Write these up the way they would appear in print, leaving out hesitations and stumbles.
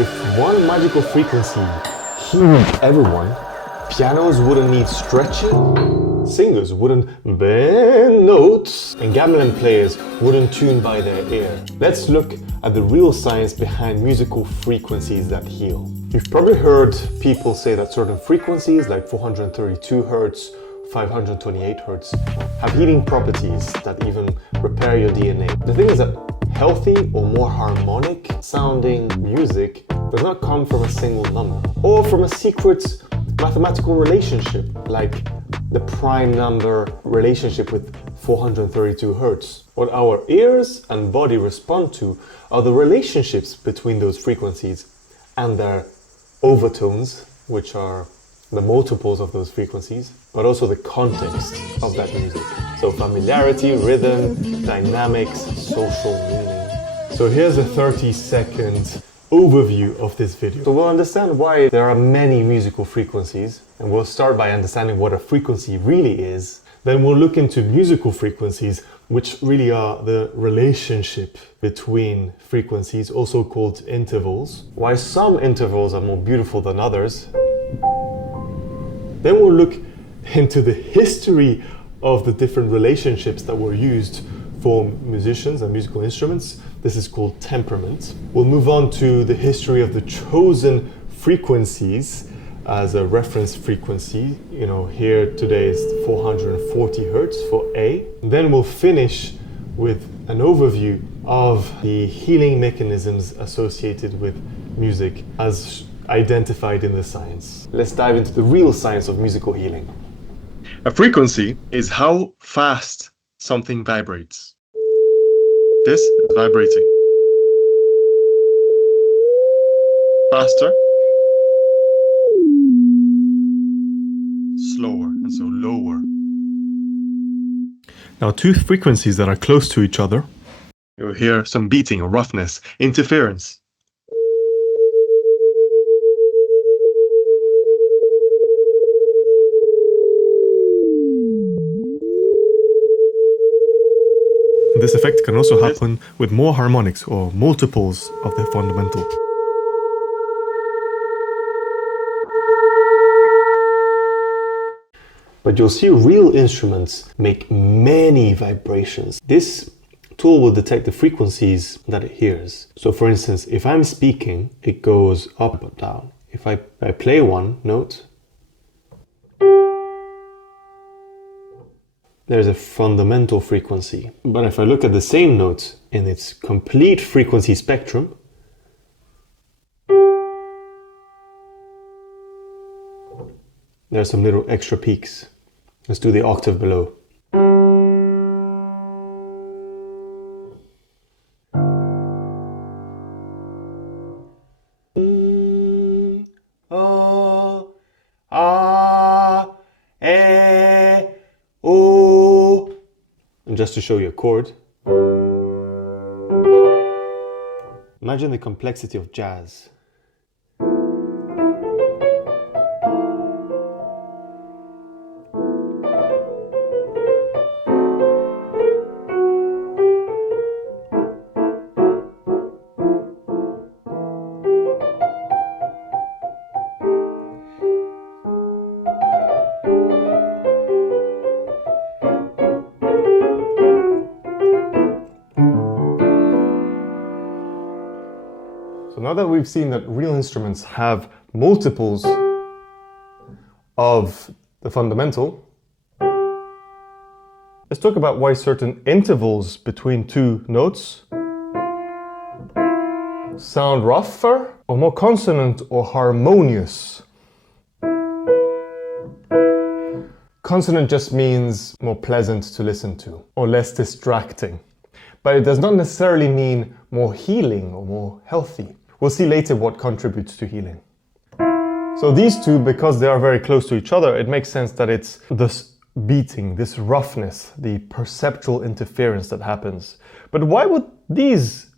If one magical frequency healed everyone, pianos wouldn't need stretching, singers wouldn't bend notes, and gamelan players wouldn't tune by their ear. Let's look at the real science behind musical frequencies that heal. You've probably heard people say that certain frequencies like 432 Hz, 528 Hz have healing properties that even repair your DNA. The thing is that healthy or more harmonic sounding music does not come from a single number or from a secret mathematical relationship like the prime number relationship with 432 Hz. What our ears and body respond to are the relationships between those frequencies and their overtones, which are the multiples of those frequencies, but also the context of that music. So familiarity, rhythm, dynamics, social meaning. So here's a 30-second overview of this video. So we'll understand why there are many musical frequencies, and we'll start by understanding what a frequency really is. Then we'll look into musical frequencies, which really are the relationship between frequencies, also called intervals. Why some intervals are more beautiful than others. Then we'll look into the history of the different relationships that were used for musicians and musical instruments. This is called temperament. We'll move on to the history of the chosen frequencies as a reference frequency. Here today is 440 Hz for A. Then we'll finish with an overview of the healing mechanisms associated with music as identified in the science. Let's dive into the real science of musical healing. A frequency is how fast something vibrates. This is vibrating. Faster, slower, and so lower. Now, two frequencies that are close to each other, you'll hear some beating or roughness, interference. This effect can also happen with more harmonics or multiples of the fundamental. But you'll see real instruments make many vibrations. This tool will detect the frequencies that it hears. So for instance, if I'm speaking, it goes up or down. If I play one note, there's a fundamental frequency. But if I look at the same note in its complete frequency spectrum, there are some little extra peaks. Let's do the octave below. And just to show you a chord, imagine the complexity of jazz. So now that we've seen that real instruments have multiples of the fundamental, let's talk about why certain intervals between two notes sound rougher or more consonant or harmonious. Consonant just means more pleasant to listen to or less distracting, but it does not necessarily mean more healing or more healthy. We'll see later what contributes to healing. So these two, because they are very close to each other, it makes sense that it's this beating, this roughness, the perceptual interference that happens. But why would these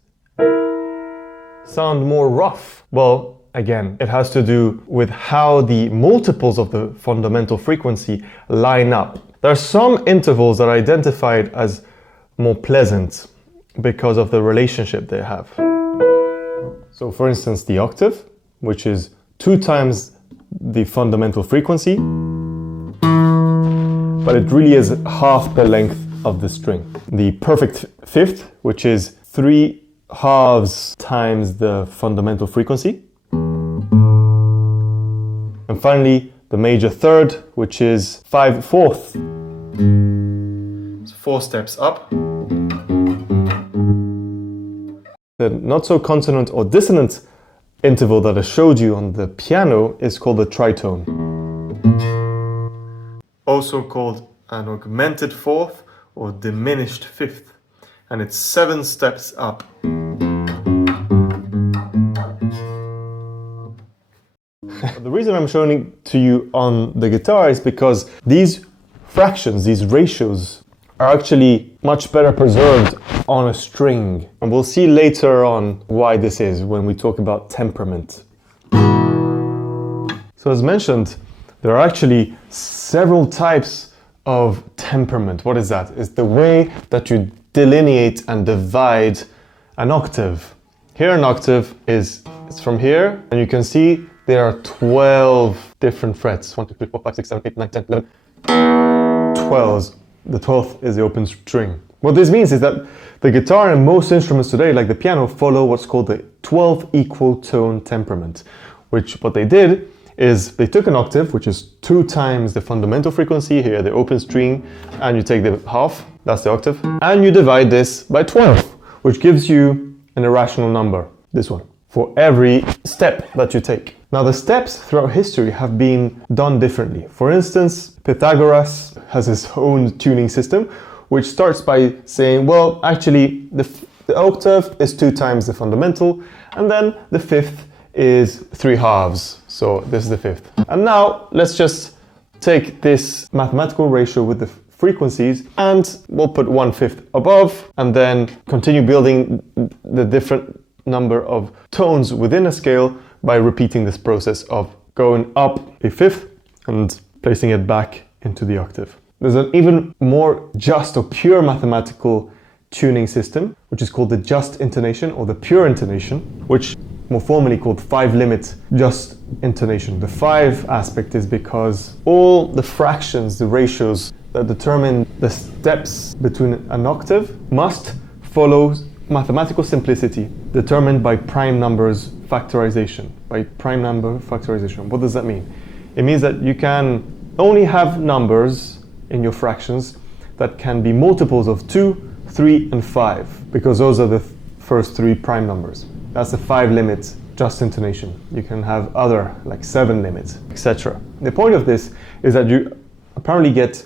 sound more rough? Well, again, it has to do with how the multiples of the fundamental frequency line up. There are some intervals that are identified as more pleasant because of the relationship they have. So for instance, the octave, which is 2 times the fundamental frequency, but it really is half the length of the string. The perfect fifth, which is 3 halves times the fundamental frequency. And finally, the major third, which is 5/4. It's 4 steps up. The not so consonant or dissonant interval that I showed you on the piano is called the tritone. Also called an augmented fourth or diminished fifth. And it's 7 steps up. The reason I'm showing it to you on the guitar is because these fractions, these ratios, are actually much better preserved on a string. And we'll see later on why this is when we talk about temperament. So as mentioned, there are actually several types of temperament. What is that? It's the way that you delineate and divide an octave. Here an octave is from here, and you can see there are 12 different frets. 1, 2, 3, 4, 5, 6, 7, 8, 9, 10, 11. 12. The 12th is the open string. What this means is that the guitar and most instruments today, like the piano, follow what's called the 12 equal tone temperament, which what they did is they took an octave, which is 2 times the fundamental frequency, here the open string, and you take the half, that's the octave, and you divide this by 12, which gives you an irrational number, this one, for every step that you take. Now the steps throughout history have been done differently. For instance, Pythagorean has his own tuning system, which starts by saying, well, actually the octave is 2 times the fundamental, and then the fifth is 3 halves. So this is the fifth. And now let's just take this mathematical ratio with the frequencies and we'll put 1/5 above and then continue building the different number of tones within a scale by repeating this process of going up a fifth and placing it back into the octave. There's an even more just or pure mathematical tuning system, which is called the just intonation or the pure intonation, which more formally called 5-limit just intonation. The 5 aspect is because all the fractions, the ratios that determine the steps between an octave must follow mathematical simplicity determined by prime numbers factorization. By prime number factorization. What does that mean? It means that you can only have numbers in your fractions that can be multiples of 2, 3, and 5, because those are the first 3 prime numbers. That's the 5-limit just intonation. You can have other, like 7-limit, etc. The point of this is that you apparently get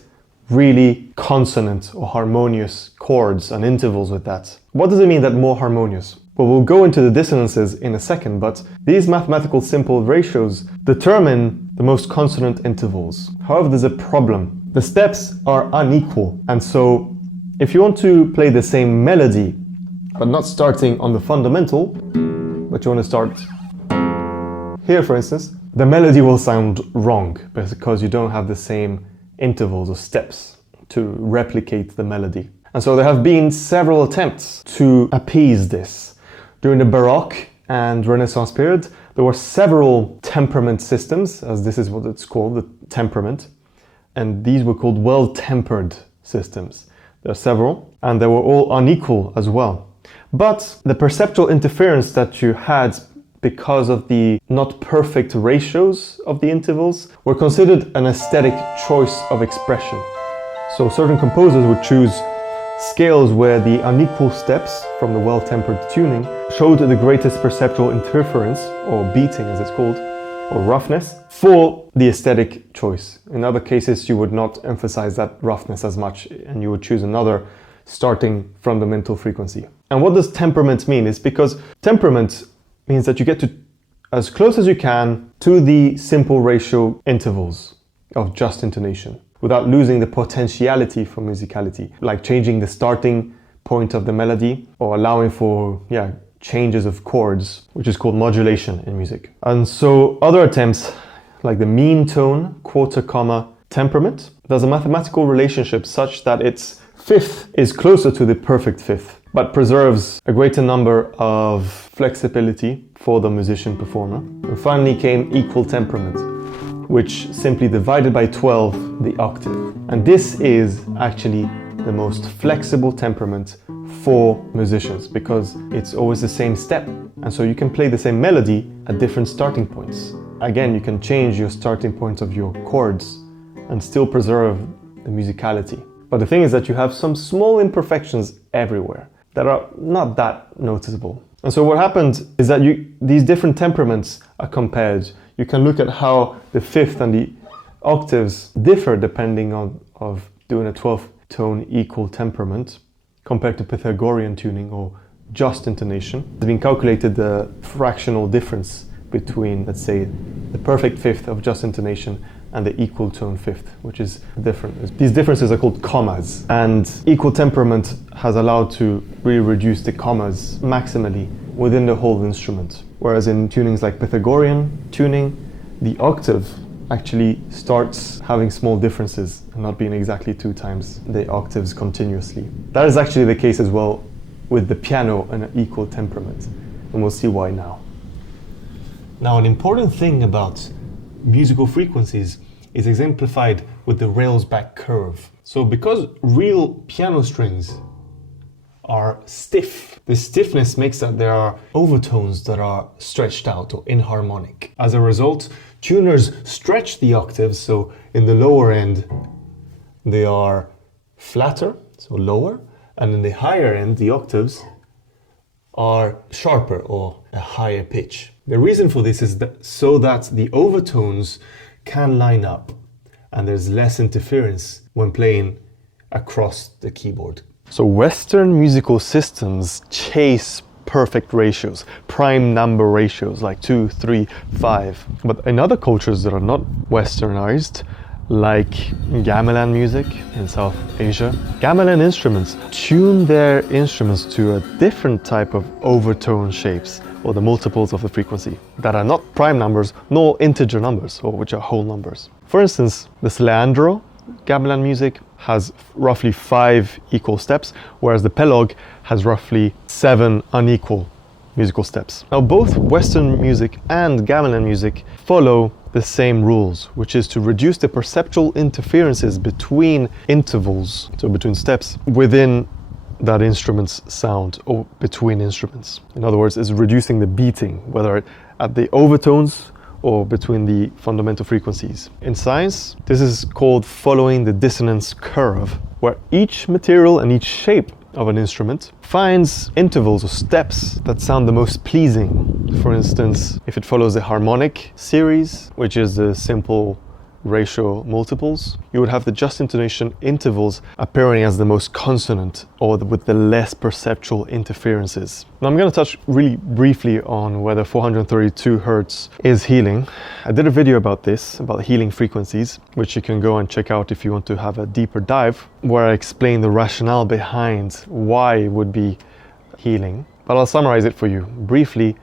really consonant or harmonious chords and intervals with that. What does it mean that more harmonious? Well, we'll go into the dissonances in a second, but these mathematical simple ratios determine the most consonant intervals. However, there's a problem. The steps are unequal, and so if you want to play the same melody, but not starting on the fundamental, but you want to start here, for instance, the melody will sound wrong because you don't have the same intervals or steps to replicate the melody. And so there have been several attempts to appease this. During the Baroque and Renaissance period, there were several temperament systems, as this is what it's called, the temperament, and these were called well-tempered systems. There are several, and they were all unequal as well. But the perceptual interference that you had because of the not perfect ratios of the intervals were considered an aesthetic choice of expression. So certain composers would choose scales where the unequal steps from the well-tempered tuning showed the greatest perceptual interference, or beating as it's called, or roughness, for the aesthetic choice. In other cases, you would not emphasize that roughness as much, and you would choose another starting fundamental frequency. And what does temperament mean? It's because temperament means that you get to as close as you can to the simple ratio intervals of just intonation without losing the potentiality for musicality, like changing the starting point of the melody or allowing for changes of chords, which is called modulation in music. And so other attempts like the mean tone, quarter comma temperament, there's a mathematical relationship such that it's Fifth is closer to the perfect fifth, but preserves a greater number of flexibility for the musician performer. And finally came equal temperament, which simply divided by 12 the octave. And this is actually the most flexible temperament for musicians because it's always the same step. And so you can play the same melody at different starting points. Again, you can change your starting points of your chords and still preserve the musicality. But the thing is that you have some small imperfections everywhere that are not that noticeable. And so what happened is that these different temperaments are compared. You can look at how the fifth and the octaves differ depending on doing a 12th tone equal temperament compared to Pythagorean tuning or just intonation. It's been calculated the fractional difference between, let's say, the perfect fifth of just intonation and the equal tone fifth, which is different. These differences are called commas, and equal temperament has allowed to really reduce the commas maximally within the whole instrument. Whereas in tunings like Pythagorean tuning, the octave actually starts having small differences and not being exactly 2 times the octaves continuously. That is actually the case as well with the piano and an equal temperament, and we'll see why now. Now, an important thing about musical frequencies is exemplified with the Railsback curve. So because real piano strings are stiff, the stiffness makes that there are overtones that are stretched out or inharmonic. As a result, tuners stretch the octaves, so in the lower end they are flatter, so lower, and in the higher end the octaves are sharper or a higher pitch. The reason for this is so that the overtones can line up and there's less interference when playing across the keyboard. So Western musical systems chase perfect ratios, prime number ratios like 2, 3, 5. But in other cultures that are not westernized, like Gamelan music in South Asia, Gamelan instruments tune their instruments to a different type of overtone shapes, or the multiples of the frequency, that are not prime numbers nor integer numbers, or which are whole numbers. For instance, the Leandro Gamelan music has roughly 5 equal steps, whereas the Pelog has roughly 7 unequal musical steps. Now, both Western music and Gamelan music follow the same rules, which is to reduce the perceptual interferences between intervals, so between steps, within that instrument's sound or between instruments. In other words, it's reducing the beating, whether at the overtones or between the fundamental frequencies. In science, this is called following the dissonance curve, where each material and each shape of an instrument finds intervals or steps that sound the most pleasing. For instance, if it follows the harmonic series, which is the simple ratio multiples, you would have the just intonation intervals appearing as the most consonant or with the less perceptual interferences. Now I'm going to touch really briefly on whether 432 Hz is healing. I did a video about this, about healing frequencies, which you can go and check out if you want to have a deeper dive, where I explain the rationale behind why it would be healing. But I'll summarize it for you briefly.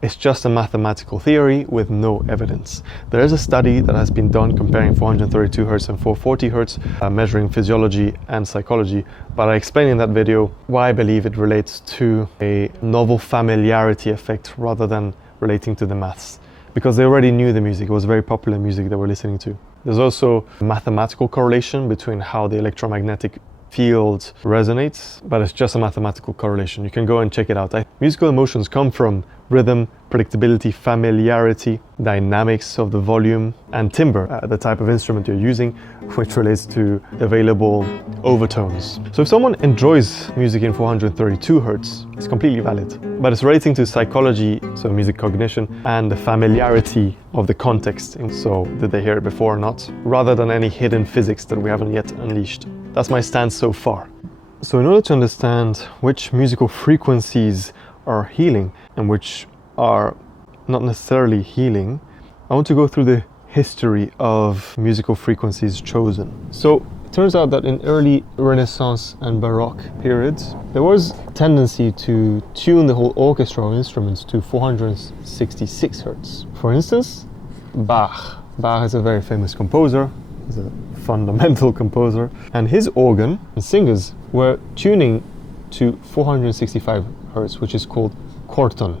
It's just a mathematical theory with no evidence. There is a study that has been done comparing 432 Hz and 440 Hz, measuring physiology and psychology, but I explain in that video why I believe it relates to a novel familiarity effect rather than relating to the maths. Because they already knew the music, it was very popular music they were listening to. There's also a mathematical correlation between how the electromagnetic field resonates, but it's just a mathematical correlation. You can go and check it out. Musical emotions come from rhythm, predictability, familiarity, dynamics of the volume, and timbre, the type of instrument you're using, which relates to available overtones. So if someone enjoys music in 432 Hz, it's completely valid. But it's relating to psychology, so music cognition, and the familiarity of the context. So did they hear it before or not? Rather than any hidden physics that we haven't yet unleashed. That's my stance so far. So in order to understand which musical frequencies are healing and which are not necessarily healing, I want to go through the history of musical frequencies chosen. So it turns out that in early Renaissance and Baroque periods, there was a tendency to tune the whole orchestral instruments to 466 Hz. For instance, Bach. Bach is a very famous composer, He's a fundamental composer. And his organ and singers were tuning to 465 hertz, which is called quarton.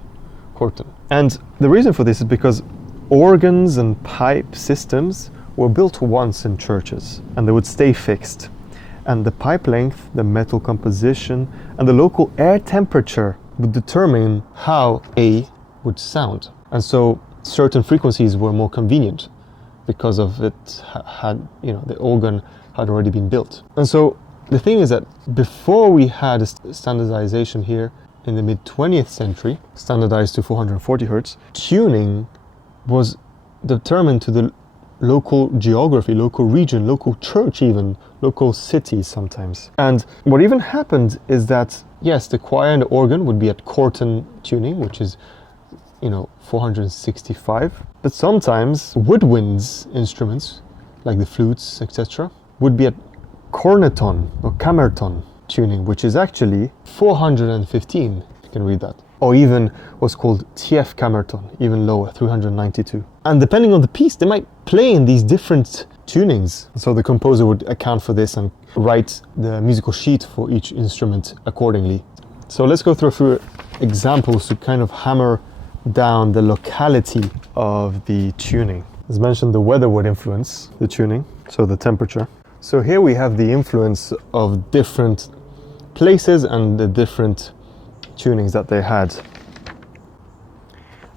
And the reason for this is because organs and pipe systems were built once in churches, and they would stay fixed. And the pipe length, the metal composition, and the local air temperature would determine how A would sound. And so certain frequencies were more convenient because of it had, the organ had already been built. And so the thing is that before we had standardization here in the mid 20th century, standardized to 440 hertz, tuning was determined to the local geography, local region, local church even, local cities sometimes. And what even happened is that, yes, the choir and the organ would be at quarton tuning, which is, 465. But sometimes woodwinds instruments, like the flutes, etc., would be at corneton or camerton tuning, which is actually 415, you can read that. Or even what's called TF camerton, even lower, 392. And depending on the piece, they might play in these different tunings. So the composer would account for this and write the musical sheet for each instrument accordingly. So let's go through a few examples to kind of hammer down the locality of the tuning. As mentioned, the weather would influence the tuning, so the temperature. So here we have the influence of different places and the different tunings that they had.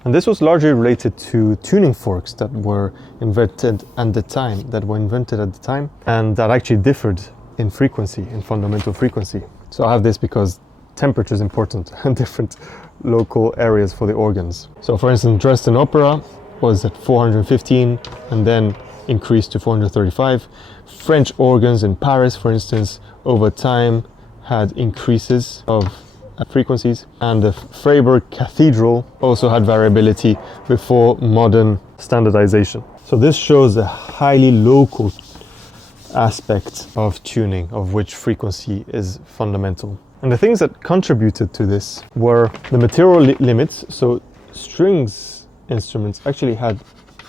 And this was largely related to tuning forks that were invented at the time, and that actually differed in frequency, in fundamental frequency. So I have this because temperature is important and different local areas for the organs. So for instance, Dresden Opera was at 415 and then increased to 435. French organs in Paris, for instance, over time had increases of frequencies, and the Freiburg Cathedral also had variability before modern standardization. So this shows a highly local aspect of tuning, of which frequency is fundamental. And the things that contributed to this were the material limits. So strings instruments actually had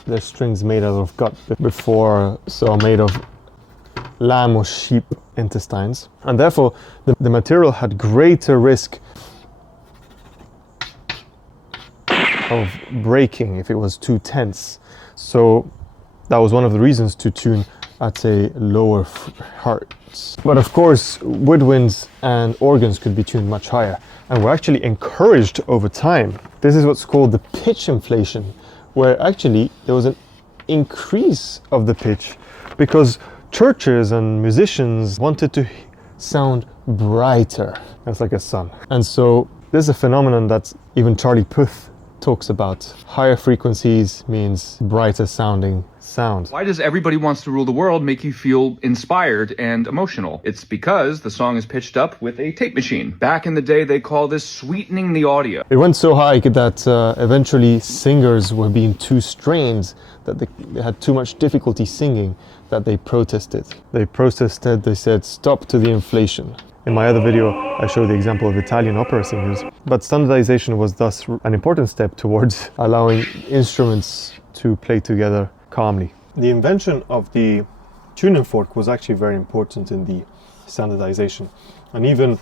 their strings made out of gut before, so made of lamb or sheep intestines, and therefore the material had greater risk of breaking if it was too tense. So that was one of the reasons to tune at a lower hertz. But of course, woodwinds and organs could be tuned much higher and were actually encouraged over time. This is what's called the pitch inflation, where actually there was an increase of the pitch because churches and musicians wanted to sound brighter. That's like a sun. And so there's a phenomenon that even Charlie Puth talks about. Higher frequencies means brighter sounding sound. Why does Everybody Wants to Rule the World make you feel inspired and emotional? It's because the song is pitched up with a tape machine. Back in the day, they call this sweetening the audio. It went so high that eventually singers were being too strained, that they had too much difficulty singing, that they protested. They said, stop to the inflation. In my other video, I show the example of Italian opera singers. But standardization was thus an important step towards allowing instruments to play together calmly. The invention of the tuning fork was actually very important in the standardization. And even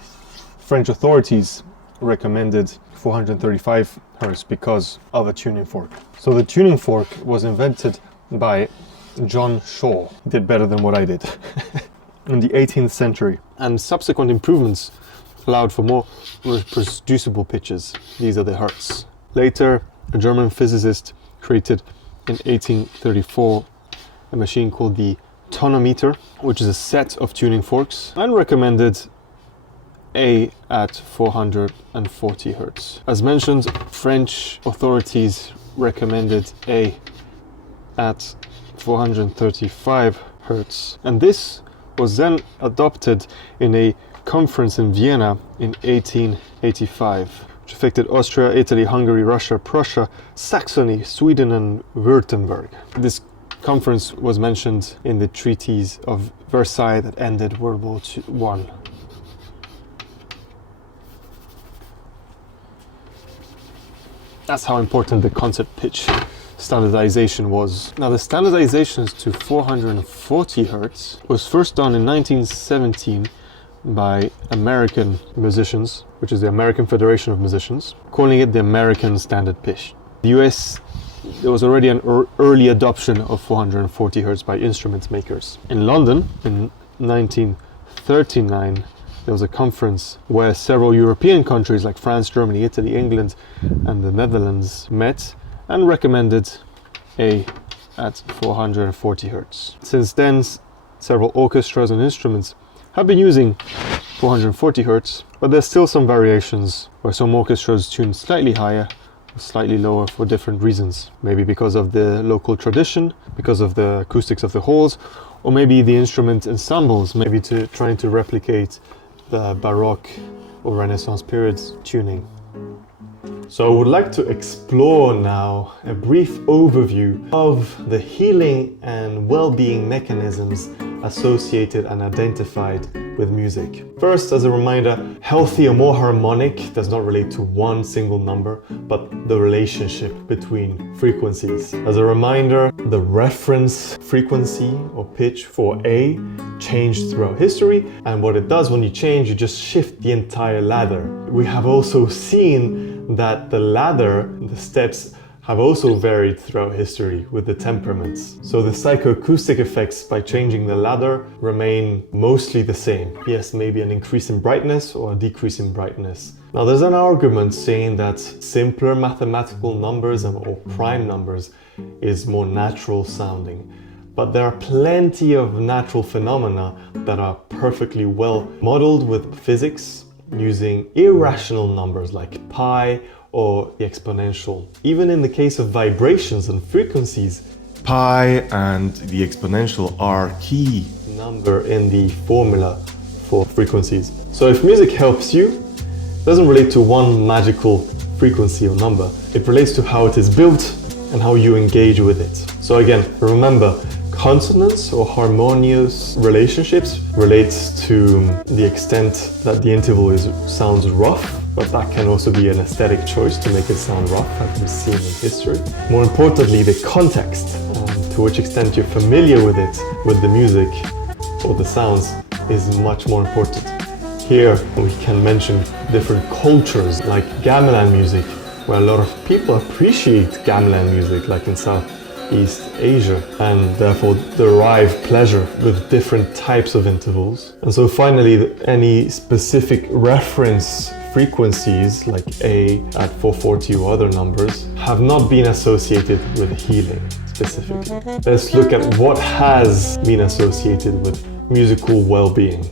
French authorities recommended 435 hertz because of a tuning fork. So the tuning fork was invented by John Shaw. He did better than what I did. In the 18th century, and subsequent improvements allowed for more reproducible pitches. These are the hertz. Later, a German physicist created in 1834 a machine called the tonometer, which is a set of tuning forks, and recommended A at 440 hertz. As mentioned, French authorities recommended A at 435 hertz, and this was then adopted in a conference in Vienna in 1885, which affected Austria, Italy, Hungary, Russia, Prussia, Saxony, Sweden, and Württemberg. This conference was mentioned in the treaties of Versailles that ended World War I. That's how important the concert pitch standardization was. Now the standardizations to 440 Hz was first done in 1917 by American musicians, which is the American Federation of Musicians, calling it the American Standard Pitch. The US, there was already an early adoption of 440 Hz by instrument makers. In London, in 1939, there was a conference where several European countries like France, Germany, Italy, England, and the Netherlands met and recommended A at 440 Hz. Since then, several orchestras and instruments have been using 440 Hz, but there's still some variations where some orchestras tune slightly higher or slightly lower for different reasons. Maybe because of the local tradition, because of the acoustics of the halls, or maybe the instrument ensembles, maybe trying to replicate the Baroque or Renaissance periods tuning. So I would like to explore now a brief overview of the healing and well-being mechanisms associated and identified with music. First, as a reminder, healthy or more harmonic does not relate to one single number, but the relationship between frequencies. As a reminder, the reference frequency or pitch for A changed throughout history, and what it does when you change, you just shift the entire ladder. We have also seen that the ladder, the steps, have also varied throughout history with the temperaments. So the psychoacoustic effects by changing the ladder remain mostly the same. Yes, maybe an increase in brightness or a decrease in brightness. Now there's an argument saying that simpler mathematical numbers or prime numbers is more natural sounding. But there are plenty of natural phenomena that are perfectly well modeled with physics using irrational numbers like pi or the exponential. Even in the case of vibrations and frequencies, Pi and the exponential are key number in the formula for frequencies. So if music helps you, it doesn't relate to one magical frequency or number. It relates to how it is built and how you engage with it. So again, remember, consonance or harmonious relationships relates to the extent that the interval sounds rough, but that can also be an aesthetic choice to make it sound rough, as we've seen in history. More importantly, the context, to which extent you're familiar with it, with the music or the sounds, is much more important. Here we can mention different cultures like Gamelan music, where a lot of people appreciate Gamelan music, like in Southeast Asia, and therefore derive pleasure with different types of intervals. And so finally, any specific reference frequencies like A at 440 or other numbers have not been associated with healing specifically. Let's look at what has been associated with musical well-being.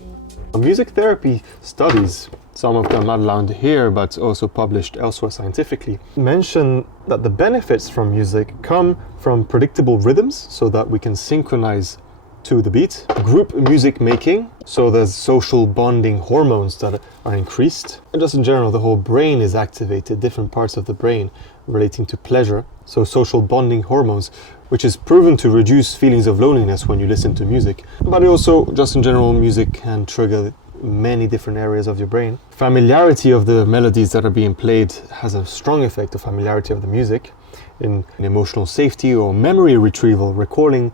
Music therapy studies, some of them outlined here but also published elsewhere scientifically, mention that the benefits from music come from predictable rhythms so that we can synchronize to the beat, group music making, so there's social bonding hormones that are increased, and just in general the whole brain is activated, different parts of the brain relating to pleasure, so social bonding hormones, which is proven to reduce feelings of loneliness when you listen to music. But also, just in general, music can trigger many different areas of your brain. Familiarity of the melodies that are being played has a strong effect of familiarity of the music in emotional safety or memory retrieval, recalling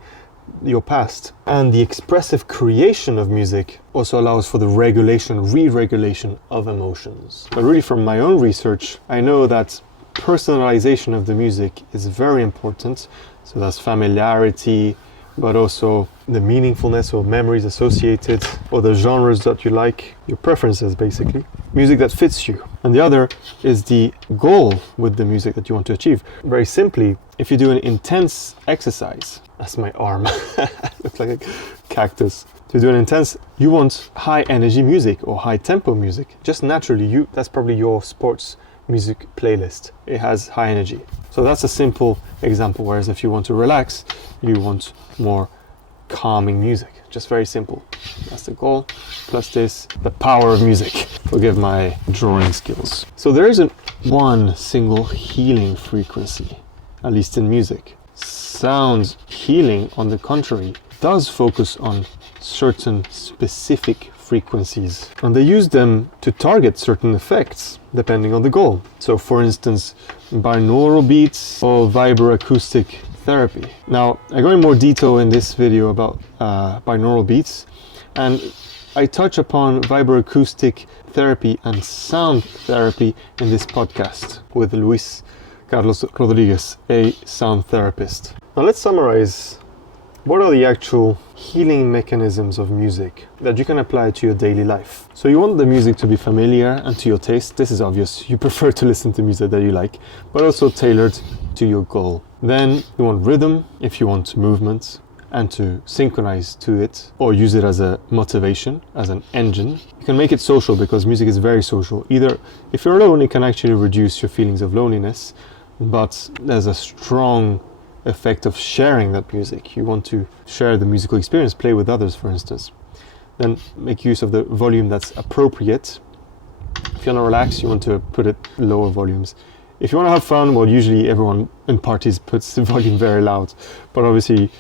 your past. And the expressive creation of music also allows for the regulation, re-regulation of emotions. But really from my own research, I know that personalization of the music is very important. So that's familiarity, but also the meaningfulness or memories associated, or the genres that you like, your preferences basically. Music that fits you. And the other is the goal with the music that you want to achieve. Very simply, if you do an intense exercise, that's my arm, looks like a cactus. To do an intense, you want high energy music or high tempo music. Just naturally, that's probably your sports music playlist. It has high energy. So that's a simple example, whereas if you want to relax, you want more calming music. Just very simple. That's the goal. Plus this, the power of music. Forgive my drawing skills. So there isn't one single healing frequency, at least in music. Sound healing, on the contrary, does focus on certain specific frequencies, and they use them to target certain effects depending on the goal. So for instance, binaural beats or vibroacoustic therapy. Now, I go in more detail in this video about binaural beats, and I touch upon vibroacoustic therapy and sound therapy in this podcast with Luis Carlos Rodríguez, a sound therapist. Now let's summarize. What are the actual healing mechanisms of music that you can apply to your daily life? So you want the music to be familiar and to your taste. This is obvious. You prefer to listen to music that you like, but also tailored to your goal. Then you want rhythm if you want movement and to synchronize to it or use it as a motivation, as an engine. You can make it social because music is very social. Either if you're alone, it can actually reduce your feelings of loneliness, but there's a strong effect of sharing that music. You want to share the musical experience, play with others, for instance. Then make use of the volume that's appropriate. If you want to relax, you want to put it lower volumes. If you want to have fun, well, usually everyone in parties puts the volume very loud, but obviously,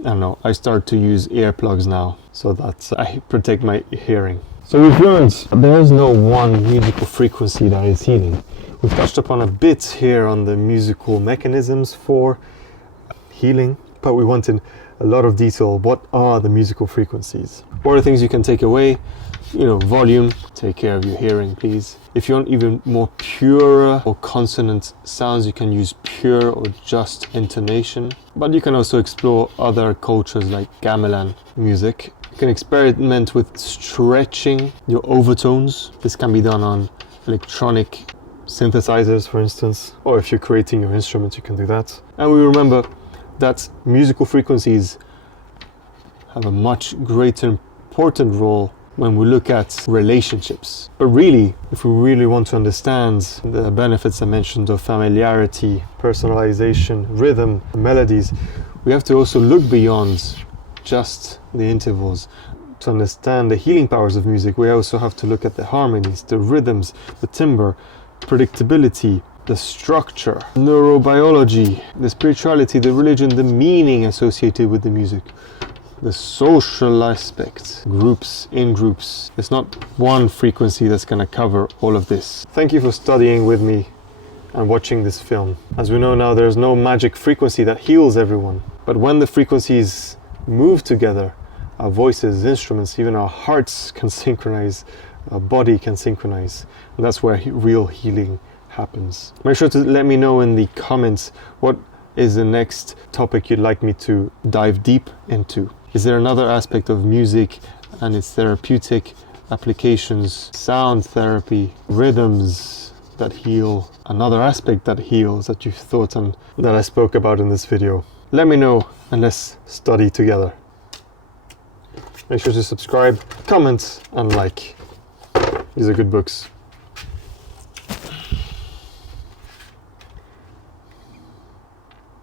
I don't know, I start to use earplugs now so that I protect my hearing. So we've learned there is no one musical frequency that is healing. We've touched upon a bit here on the musical mechanisms for healing, but we want in a lot of detail what are the musical frequencies. What are things you can take away? You know, volume, take care of your hearing, please. If you want even more pure or consonant sounds, you can use pure or just intonation. But you can also explore other cultures like Gamelan music. You can experiment with stretching your overtones. This can be done on electronic synthesizers, for instance, or if you're creating your instrument, you can do that. And we remember that musical frequencies have a much greater important role when we look at relationships. But really, if we really want to understand the benefits I mentioned of familiarity, personalization, rhythm, melodies, we have to also look beyond just the intervals. To understand the healing powers of music, we also have to look at the harmonies, the rhythms, the timbre, predictability, the structure, neurobiology, the spirituality, the religion, the meaning associated with the music, the social aspect, groups, in groups. There's not one frequency that's going to cover all of this. Thank you for studying with me and watching this film. As we know now, there's no magic frequency that heals everyone. But when the frequencies move together, our voices, instruments, even our hearts can synchronize, our body can synchronize. And that's where real healing happens. Make sure to let me know in the comments what is the next topic you'd like me to dive deep into. Is there another aspect of music and its therapeutic applications, sound therapy, rhythms that heal, another aspect that heals that you've thought and that I spoke about in this video? Let me know and let's study together. Make sure to subscribe, comment and like. These are good books.